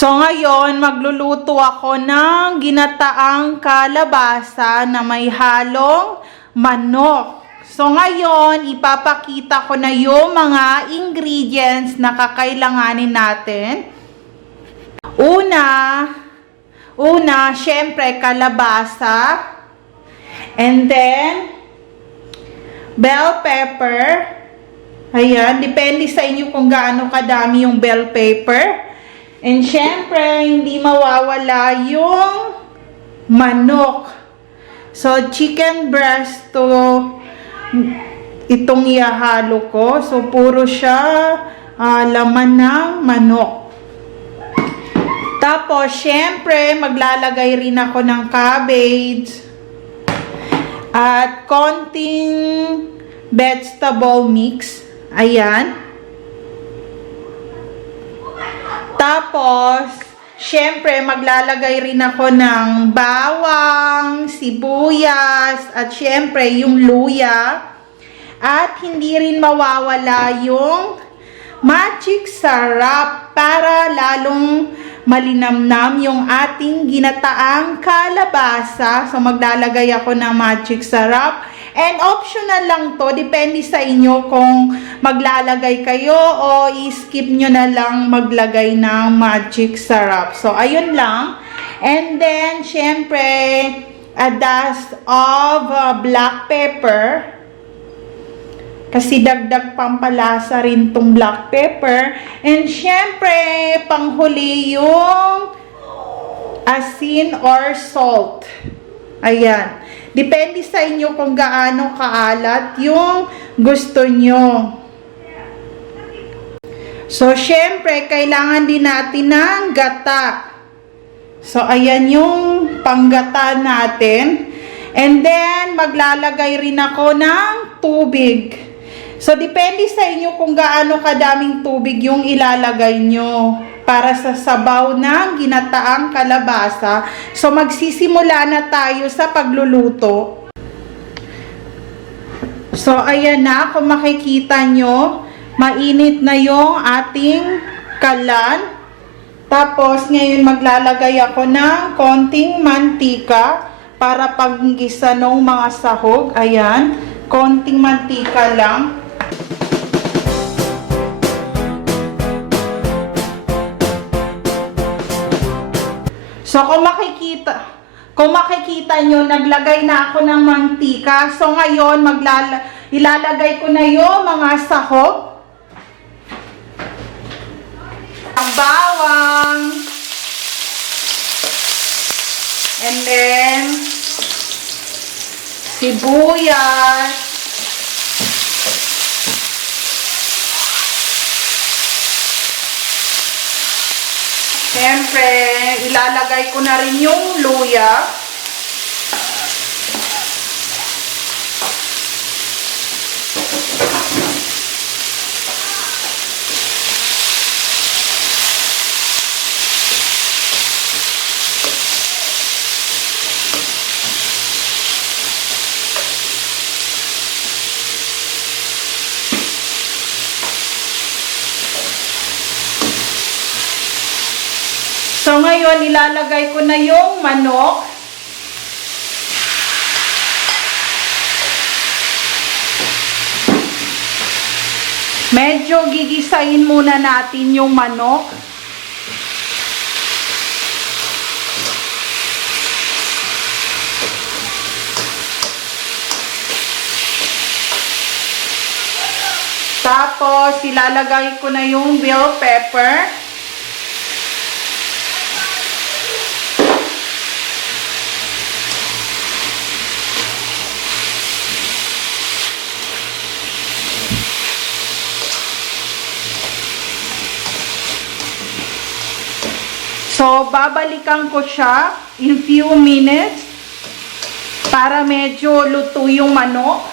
So ngayon, magluluto ako ng ginataang kalabasa na may halong manok. So ngayon, ipapakita ko na yung mga ingredients na kakailanganin natin. Una, syempre kalabasa. And then, bell pepper. Ayan, depende sa inyo kung gaano kadami yung bell pepper. And syempre, hindi mawawala yung manok. So, chicken breast to itong ihahalo ko. So, puro siya laman ng manok. Tapos, syempre, maglalagay rin ako ng cabbage at konting vegetable mix. Ayan. Tapos, syempre, maglalagay rin ako ng bawang, sibuyas, at syempre, yung luya. At hindi rin mawawala yung magic sarap para lalong malinamnam yung ating ginataang kalabasa. So, maglalagay ako ng magic sarap. And optional lang to, depende sa inyo kung maglalagay kayo o i-skip nyo na lang maglagay ng magic sarap. So, ayun lang. And then, syempre, a dash of black pepper. Kasi dagdag pampalasa rin tong black pepper. And syempre, panghuli yung asin or salt. Ayan. Depende sa inyo kung gaano kaalat yung gusto nyo. So, syempre, kailangan din natin ng gata. So, ayan yung panggata natin. And then, maglalagay rin ako ng tubig. So, depende sa inyo kung gaano kadaming tubig yung ilalagay nyo para sa sabaw ng ginataang kalabasa. So, magsisimula na tayo sa pagluluto. So, ayan na. Kung makikita nyo, mainit na yung ating kalan. Tapos, ngayon maglalagay ako ng konting mantika para paggisa ng mga sahog. Ayan, konting mantika lang. So, kung makikita nyo, naglagay na ako ng mantika. So, ngayon, ilalagay ko na yung mga sahog. Ang bawang. And then, sibuyas. Siyempre, ilalagay ko na rin yung luya. So, ngayon, ilalagay ko na yung manok. Medyo gigisahin muna natin yung manok. Tapos, ilalagay ko na yung bell pepper. So, babalikan ko siya in few minutes para medyo luto yung manok.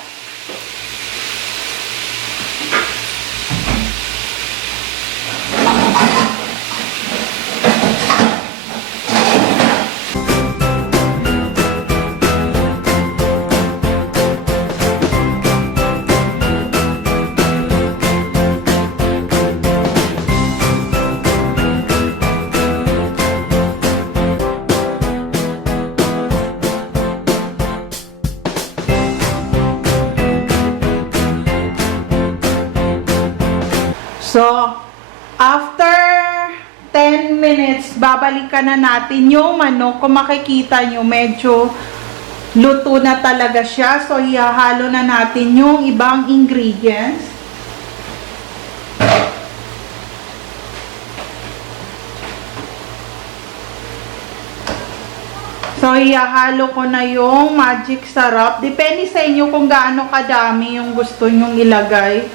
babalikan na natin yung manok. Kung makikita nyo, medyo luto na talaga siya. So, ihahalo na natin yung ibang ingredients. So, ihahalo ko na yung magic sarap. Depende sa inyo kung gaano kadami yung gusto nyong ilagay.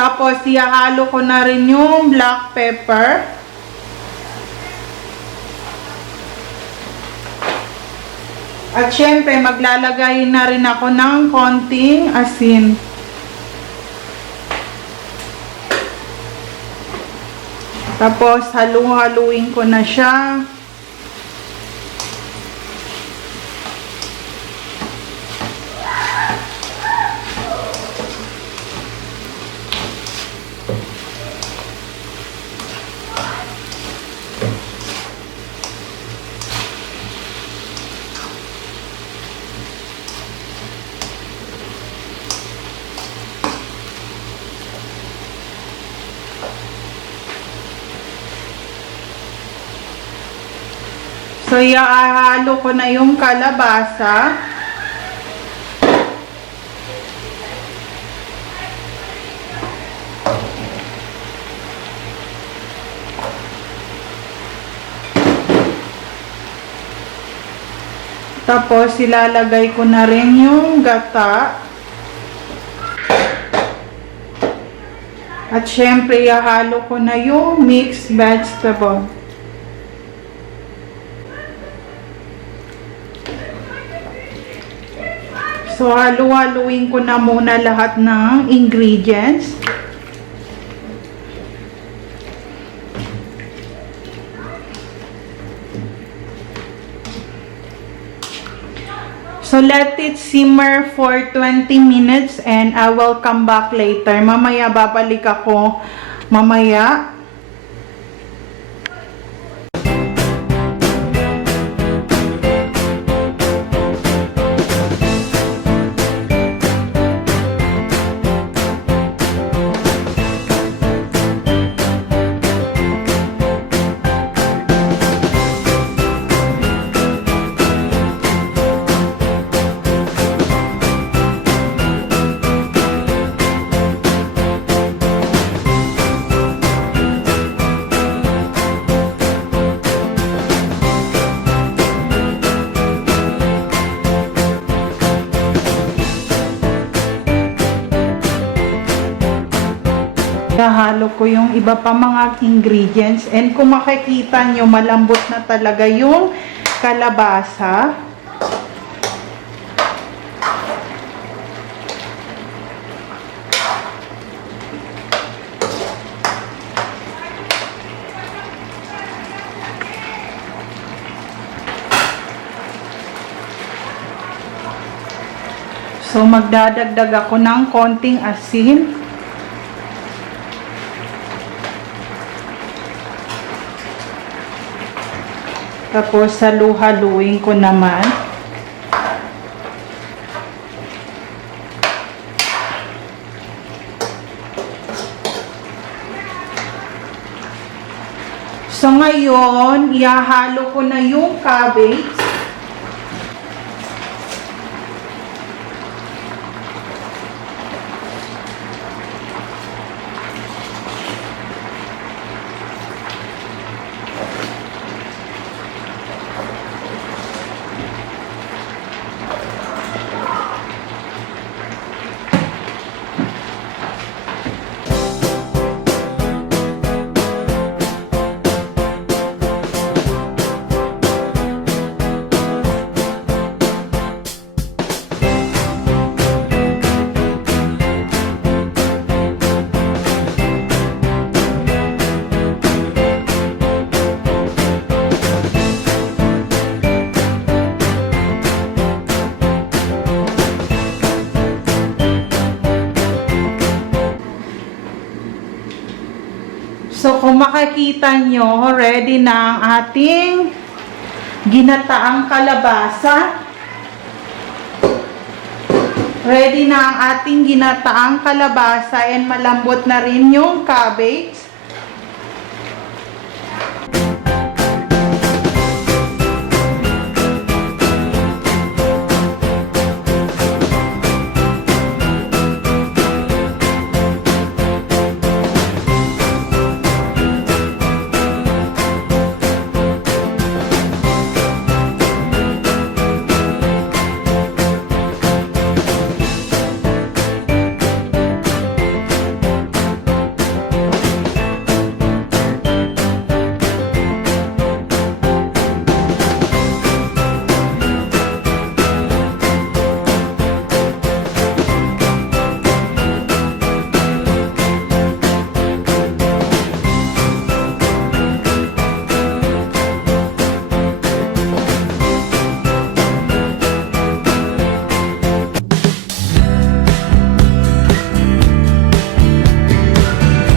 Tapos, ihahalo ko na rin yung black pepper. At syempre, maglalagay na rin ako ng konting asin. Tapos, halu-haluin ko na siya. So, ihahalo ko na yung kalabasa. Tapos, ilalagay ko na rin yung gata. At syempre, ihahalo ko na yung mixed vegetable. So, halu-haluin ko na muna lahat ng ingredients. So, let it simmer for 20 minutes and I will come back later. Mamaya, babalik ako mamaya. Halo ko yung iba pa mga ingredients and kung makikita nyo malambot na talaga yung kalabasa. So magdadagdag ako ng konting asin. Tapos, halu-haluin ko naman. So, ngayon, ihahalo ko na yung cabbage. So, kung makikita nyo, ready na ang ating ginataang kalabasa. Ready na ang ating ginataang kalabasa and malambot na rin yung cabbage.